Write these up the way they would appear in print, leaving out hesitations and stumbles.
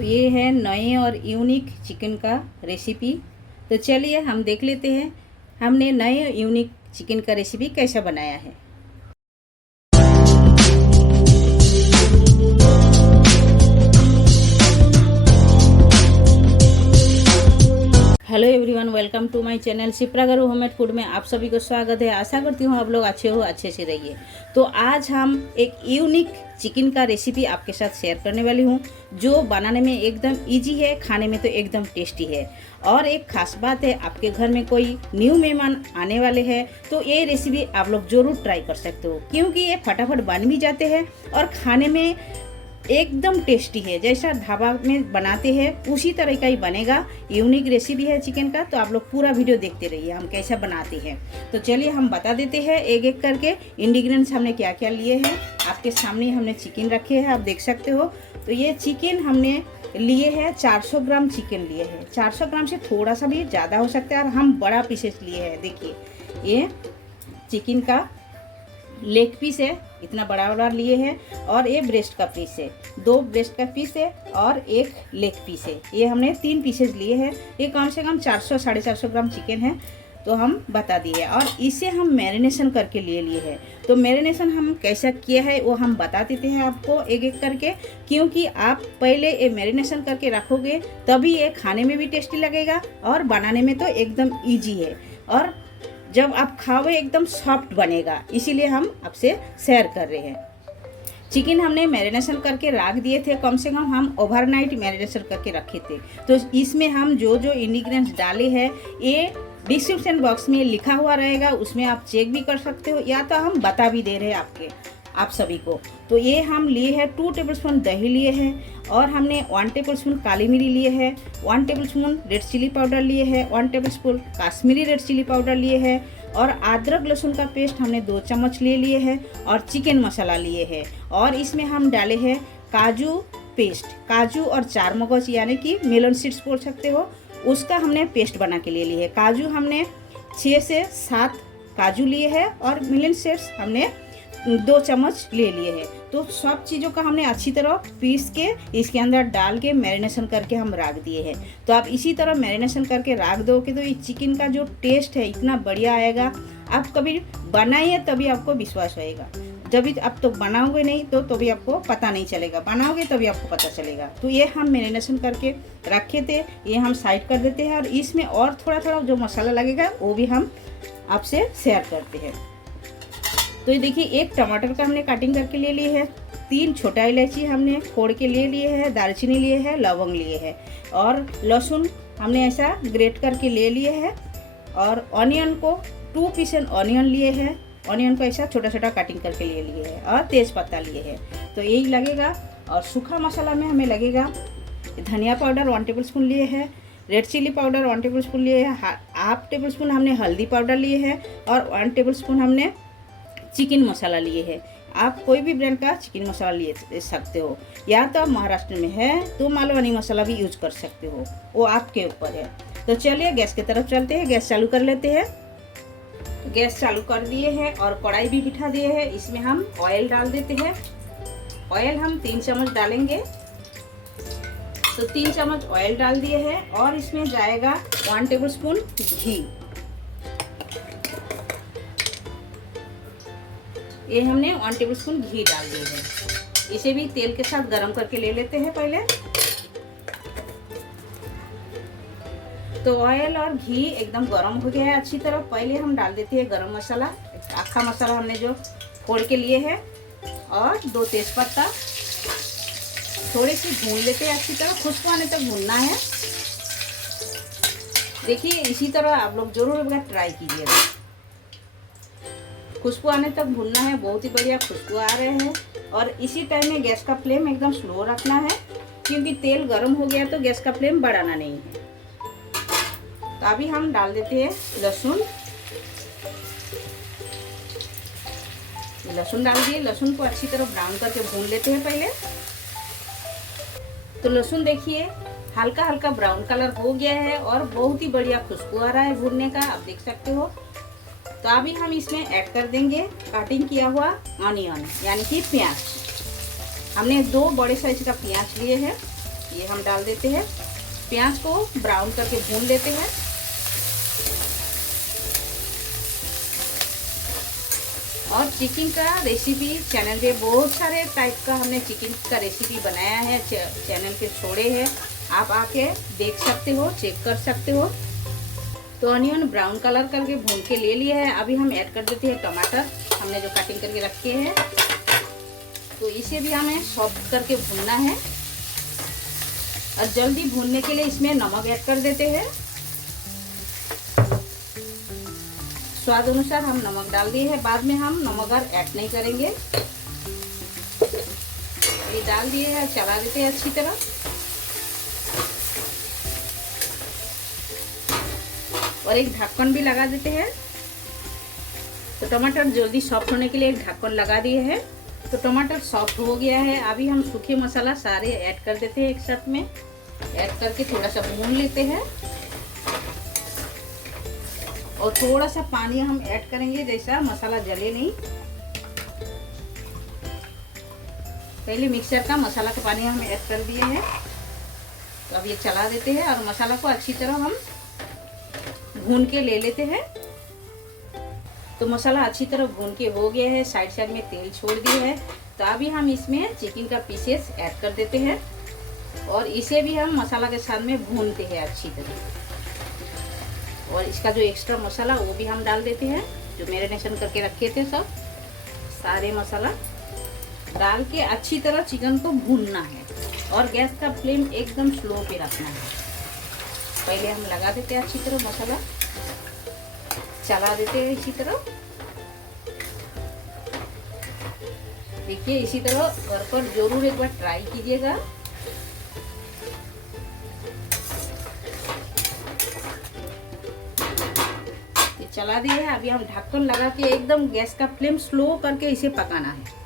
तो ये है नए और यूनिक चिकन का रेसिपी। तो चलिए हम देख लेते हैं हमने नए यूनिक चिकन का रेसिपी कैसा बनाया है। Hello everyone, welcome to my channel Shipra garu homemade food में आप सभी को स्वागत है। आशा करती हूँ आप लोग अच्छे से रहिए। तो आज हम एक यूनिक चिकन का रेसिपी आपके साथ शेयर करने वाली हूँ, जो बनाने में एकदम इजी है, खाने में तो एकदम टेस्टी है। और एक खास बात है, आपके घर में कोई न्यू मेहमान आने वाले हैं तो ये रेसिपी आप लोग ज़रूर ट्राई कर सकते हो, क्योंकि ये फटाफट बन भी जाते हैं और खाने में एकदम टेस्टी है। जैसा ढाबा में बनाते हैं उसी तरह का ही बनेगा। यूनिक रेसिपी है चिकन का, तो आप लोग पूरा वीडियो देखते रहिए हम कैसा बनाते हैं। तो चलिए हम बता देते हैं एक एक करके इंग्रेडिएंट्स हमने क्या क्या लिए हैं। आपके सामने हमने चिकन रखे हैं, आप देख सकते हो। तो ये चिकन हमने लिए है 400 ग्राम चिकन लिए है। 400 ग्राम से थोड़ा सा भी ज़्यादा हो सकता है, और हम बड़ा पीसेस लिए हैं। देखिए ये चिकन का लेग पीस है, इतना बड़ा बड़ा लिए हैं। और ये ब्रेस्ट का पीस है, 2 ब्रेस्ट का पीस है और एक लेग पीस है। ये हमने 3 पीसेस लिए हैं। ये कम से कम 400-450 ग्राम चिकन है, तो हम बता दिए। और इसे हम मैरिनेशन करके लिए हैं। तो मैरिनेशन हम कैसा किया है वो हम बता देते हैं आपको एक एक करके, क्योंकि आप पहले ये मैरिनेशन करके रखोगे तभी ये खाने में भी टेस्टी लगेगा और बनाने में तो एकदम ईजी है, और जब आप खाओगे एकदम सॉफ्ट बनेगा। इसीलिए हम आपसे शेयर कर रहे हैं। चिकन हमने मैरिनेशन करके रख दिए थे, कम से कम हम ओवरनाइट मैरिनेशन करके रखे थे। तो इसमें हम जो जो इंग्रेडिएंट्स डाले हैं ये डिस्क्रिप्शन बॉक्स में लिखा हुआ रहेगा, उसमें आप चेक भी कर सकते हो, या तो हम बता भी दे रहे हैं आप सभी को। तो ये हम लिए हैं 2 टेबलस्पून दही लिए हैं, और हमने 1 टेबलस्पून काली मिरी लिए है, 1 टेबलस्पून रेड चिली पाउडर लिए है, 1 tablespoon Kashmiri red chilli powder लिए है, और अदरक लहसुन का पेस्ट हमने 2 चम्मच ले लिए है, और चिकन मसाला लिए है। और इसमें हम डाले हैं काजू पेस्ट, काजू और 4 मगज यानी कि मेलन सीड्स बोल सकते हो, उसका हमने पेस्ट बना के ले लिए है। काजू हमने 6 से 7 काजू लिए हैं, और मेलन सीड्स हमने 2 चम्मच ले लिए हैं। तो सब चीज़ों का हमने अच्छी तरह पीस के इसके अंदर डाल के मैरिनेशन करके हम रख दिए हैं। तो आप इसी तरह मैरिनेशन करके रख दोगे तो ये चिकन का जो टेस्ट है इतना बढ़िया आएगा। आप कभी बनाइए तभी आपको विश्वास होएगा, जब आप तो बनाओगे नहीं तो तभी आपको पता नहीं चलेगा, बनाओगे तभी आपको पता चलेगा। तो ये हम मैरिनेशन करके रखे थे, ये हम साइड कर देते हैं। और इसमें और थोड़ा थोड़ा जो मसाला लगेगा वो भी हम आपसे शेयर करते हैं। तो ये देखिए, 1 टमाटर का हमने कटिंग करके ले लिए है, 3 छोटा इलायची हमने फोड़ के ले लिए है, दालचीनी लिए है, लवंग लिए है, और लहसुन हमने ऐसा ग्रेट करके ले लिए है। और ऑनियन को 2 पीस ऑनियन लिए हैं, ऑनियन को ऐसा छोटा छोटा कटिंग करके ले लिए है, और तेज पत्ता लिए है। तो यही लगेगा। और सूखा मसाला में हमें लगेगा धनिया पाउडर 1 टेबलस्पून लिए है, रेड चिली पाउडर 1 टेबलस्पून लिए है, हाफ टेबलस्पून हमने हल्दी पाउडर लिए है, और 1 टेबलस्पून हमने चिकन मसाला लिए है। आप कोई भी ब्रांड का चिकन मसाला ले सकते हो, या तो महाराष्ट्र में है तो मालवनी मसाला भी यूज कर सकते हो, वो आपके ऊपर है। तो चलिए गैस की तरफ चलते हैं, गैस चालू कर लेते हैं। तो गैस चालू कर दिए हैं और कढ़ाई भी बिठा दिए हैं। इसमें हम ऑयल डाल देते हैं। ऑयल हम 3 चम्मच डालेंगे। तो 3 चम्मच ऑयल डाल दिए हैं, और इसमें जाएगा 1 टेबलस्पून घी। ये हमने 1 टेबलस्पून घी डाल दिए हैं। इसे भी तेल के साथ गरम करके ले लेते हैं पहले। तो ऑयल और घी एकदम गरम हो गया है अच्छी तरह। पहले हम डाल देते हैं गरम मसाला, अक्खा मसाला हमने जो फोड़ के लिए है, और 2 तेजपत्ता। थोड़ी सी भून लेते हैं अच्छी तरह, खुशबू आने तक भूनना है। देखिए इसी तरह आप लोग जरूर एक बार ट्राई कीजिएगा। खुशबू आने तक भूनना है, बहुत ही बढ़िया खुशबू आ रहे हैं। और इसी टाइम में गैस का फ्लेम एकदम स्लो रखना है, क्योंकि तेल गर्म हो गया तो गैस का फ्लेम बढ़ाना नहीं है। तो अभी हम डाल देते हैं लहसुन। लहसुन डाल दिए, लहसुन को अच्छी तरह ब्राउन करके भून लेते हैं पहले। तो लहसुन देखिए हल्का हल्का ब्राउन कलर हो गया है, और बहुत ही बढ़िया खुशबू आ रहा है भूनने का, आप देख सकते हो। तो अभी हम इसमें ऐड कर देंगे कटिंग किया हुआ ऑनियन यानी कि प्याज। हमने 2 बड़े साइज का प्याज लिए हैं, ये हम डाल देते हैं। प्याज को ब्राउन करके भून लेते हैं। और चिकन का रेसिपी चैनल पे बहुत सारे टाइप का हमने चिकन का रेसिपी बनाया है, चैनल पे छोड़े हैं, आप आके देख सकते हो, चेक कर सकते हो। तो अनियन ब्राउन कलर करके भून के ले लिया है। अभी हम ऐड कर देते हैं टमाटर, हमने जो कटिंग करके रखे हैं। तो इसे भी हमें सॉफ्ट करके भूनना है। और जल्दी भूनने के लिए इसमें नमक ऐड कर देते हैं। स्वाद अनुसार हम नमक डाल दिए हैं, बाद में हम नमक और ऐड नहीं करेंगे। ये डाल दिए हैं, चला देते हैं अच्छी तरह। और एक ढक्कन भी लगा देते हैं। तो टमाटर जल्दी सॉफ्ट होने के लिए एक ढक्कन लगा दिए हैं। तो टमाटर सॉफ्ट हो गया है। अभी हम सूखे मसाला सारे ऐड कर देते हैं, एक साथ में ऐड करके थोड़ा सा भून लेते हैं। और थोड़ा सा पानी हम ऐड करेंगे, जैसा मसाला जले नहीं। पहले मिक्सर का मसाला का पानी हम ऐड कर दिए हैं। तो अब ये चला देते हैं और मसाला को अच्छी तरह हम भून के ले लेते हैं। तो मसाला अच्छी तरह भून के हो गया है, साइड साइड में तेल छोड़ दिया है। तो अभी हम इसमें चिकन का पीसेस ऐड कर देते हैं और इसे भी हम मसाला के साथ में भूनते हैं अच्छी तरह। और इसका जो एक्स्ट्रा मसाला वो भी हम डाल देते हैं, जो मैरिनेशन करके रखे थे सब सारे मसाला डाल के अच्छी तरह चिकन को भूनना है। और गैस का फ्लेम एकदम स्लो पे रखना है। पहले हम लगा देते हैं अच्छी तरह मसाला, चला देते हैं इसी तरह। देखिए इसी तरह घर पर जरूर एक बार ट्राई कीजिएगा। ये चला दिए है। अभी हम ढक्कन लगा के एकदम गैस का फ्लेम स्लो करके इसे पकाना है।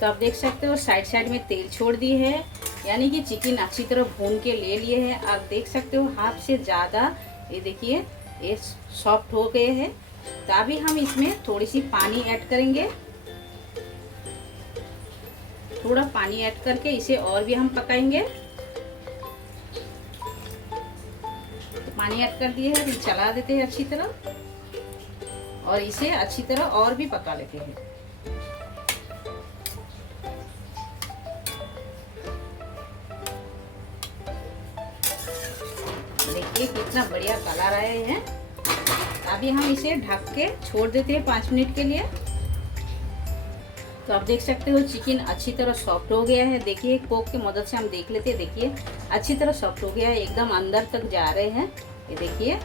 तो आप देख सकते हो साइड साइड में तेल छोड़ दिए है, यानी कि चिकन अच्छी तरह भून के ले लिए हैं। आप देख सकते हो हाफ से ज़्यादा ये देखिए ये सॉफ्ट हो गए हैं। तो अभी हम इसमें थोड़ी सी पानी ऐड करेंगे। थोड़ा पानी ऐड करके इसे और भी हम पकाएंगे। तो पानी ऐड कर दिए हैं, फिर चला देते हैं अच्छी तरह और इसे अच्छी तरह और भी पका लेते हैं। देखिए कितना बढ़िया कलर आए हैं। अभी हम इसे ढक के छोड़ देते हैं 5 मिनट के लिए। तो आप देख सकते हो चिकन अच्छी तरह सॉफ्ट हो गया है। देखिए कोक की मदद से हम देख लेते हैं। देखिए अच्छी तरह सॉफ्ट हो गया है, एकदम अंदर तक जा रहे हैं। ये देखिए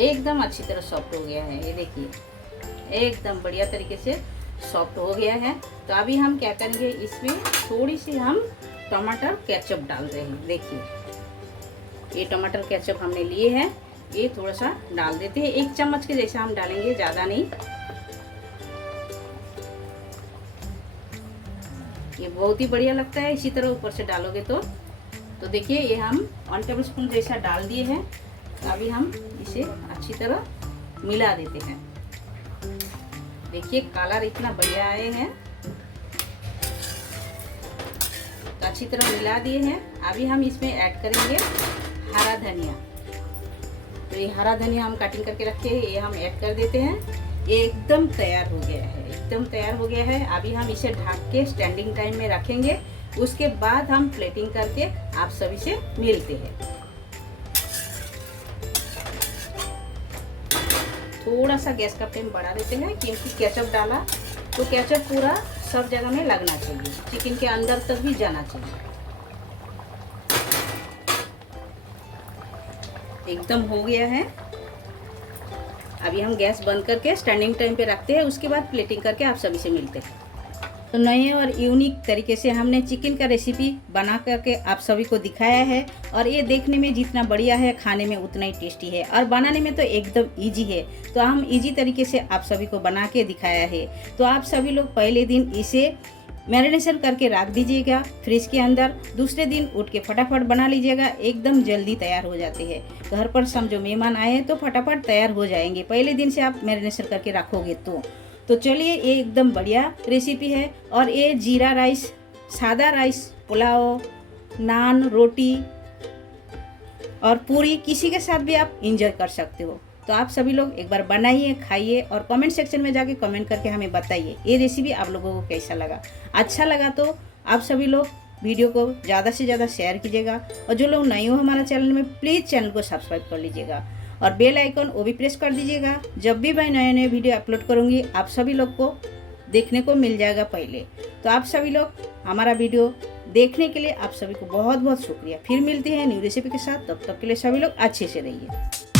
एकदम अच्छी तरह सॉफ्ट हो गया है। ये देखिए एकदम बढ़िया तरीके से सॉफ्ट हो गया है। तो अभी हम क्या करेंगे, इसमें थोड़ी सी हम टमाटर केचप डाल रहे हैं। देखिए ये टमाटर केचप हमने लिए हैं, ये थोड़ा सा डाल देते हैं। 1 चम्मच के जैसा हम डालेंगे, ज़्यादा नहीं। ये बहुत ही बढ़िया लगता है इसी तरह ऊपर से डालोगे तो देखिए ये हम 1 टेबलस्पून जैसा डाल दिए हैं। अभी हम इसे अच्छी तरह मिला देते हैं। देखिए कलर इतना बढ़िया आए हैं। तो अच्छी तरह मिला दिए हैं। अभी हम इसमें ऐड करेंगे हरा धनिया। तो ये हरा धनिया हम कटिंग करके रखे हैं, ये हम ऐड कर देते हैं। ये एकदम तैयार हो गया है, एकदम तैयार हो गया है। अभी हम इसे ढक के स्टैंडिंग टाइम में रखेंगे। उसके बाद हम प्लेटिंग करके आप सभी से मिलते हैं। थोड़ा सा गैस का फ्लेम बढ़ा देते हैं, क्योंकि केचप डाला तो केचप पूरा सब जगह में लगना चाहिए, चिकन के अंदर तक भी जाना चाहिए। एकदम हो गया है। अभी हम गैस बंद करके स्टैंडिंग टाइम पे रखते हैं, उसके बाद प्लेटिंग करके आप सभी से मिलते हैं। तो नए और यूनिक तरीके से हमने चिकन का रेसिपी बना करके आप सभी को दिखाया है। और ये देखने में जितना बढ़िया है, खाने में उतना ही टेस्टी है और बनाने में तो एकदम इजी है। तो हम इजी तरीके से आप सभी को बना के दिखाया है। तो आप सभी लोग पहले दिन इसे मैरिनेशन करके रख दीजिएगा फ्रिज के अंदर। दूसरे दिन उठ के फटाफट बना लीजिएगा, एकदम जल्दी तैयार हो जाते हैं। घर पर समझो मेहमान आए हैं तो फटाफट तैयार हो जाएंगे, पहले दिन से आप मैरिनेशन करके रखोगे तो चलिए ये एकदम बढ़िया रेसिपी है। और ये जीरा राइस, सादा राइस, पुलाव, नान, रोटी और पूरी किसी के साथ भी आप इंजॉय कर सकते हो। तो आप सभी लोग एक बार बनाइए, खाइए और कमेंट सेक्शन में जाके कमेंट करके हमें बताइए ये रेसिपी आप लोगों को कैसा लगा। अच्छा लगा तो आप सभी लोग वीडियो को ज़्यादा से ज़्यादा शेयर कीजिएगा और जो लोग नए हो हमारा चैनल में प्लीज़ चैनल को सब्सक्राइब कर लीजिएगा और बेल आइकन वो भी प्रेस कर दीजिएगा। जब भी मैं नए नए वीडियो अपलोड करूँगी आप सभी लोग को देखने को मिल जाएगा पहले। तो आप सभी लोग हमारा वीडियो देखने के लिए आप सभी को बहुत बहुत शुक्रिया। फिर मिलती है न्यू रेसिपी के साथ, तब तक के लिए सभी लोग अच्छे से रहिए।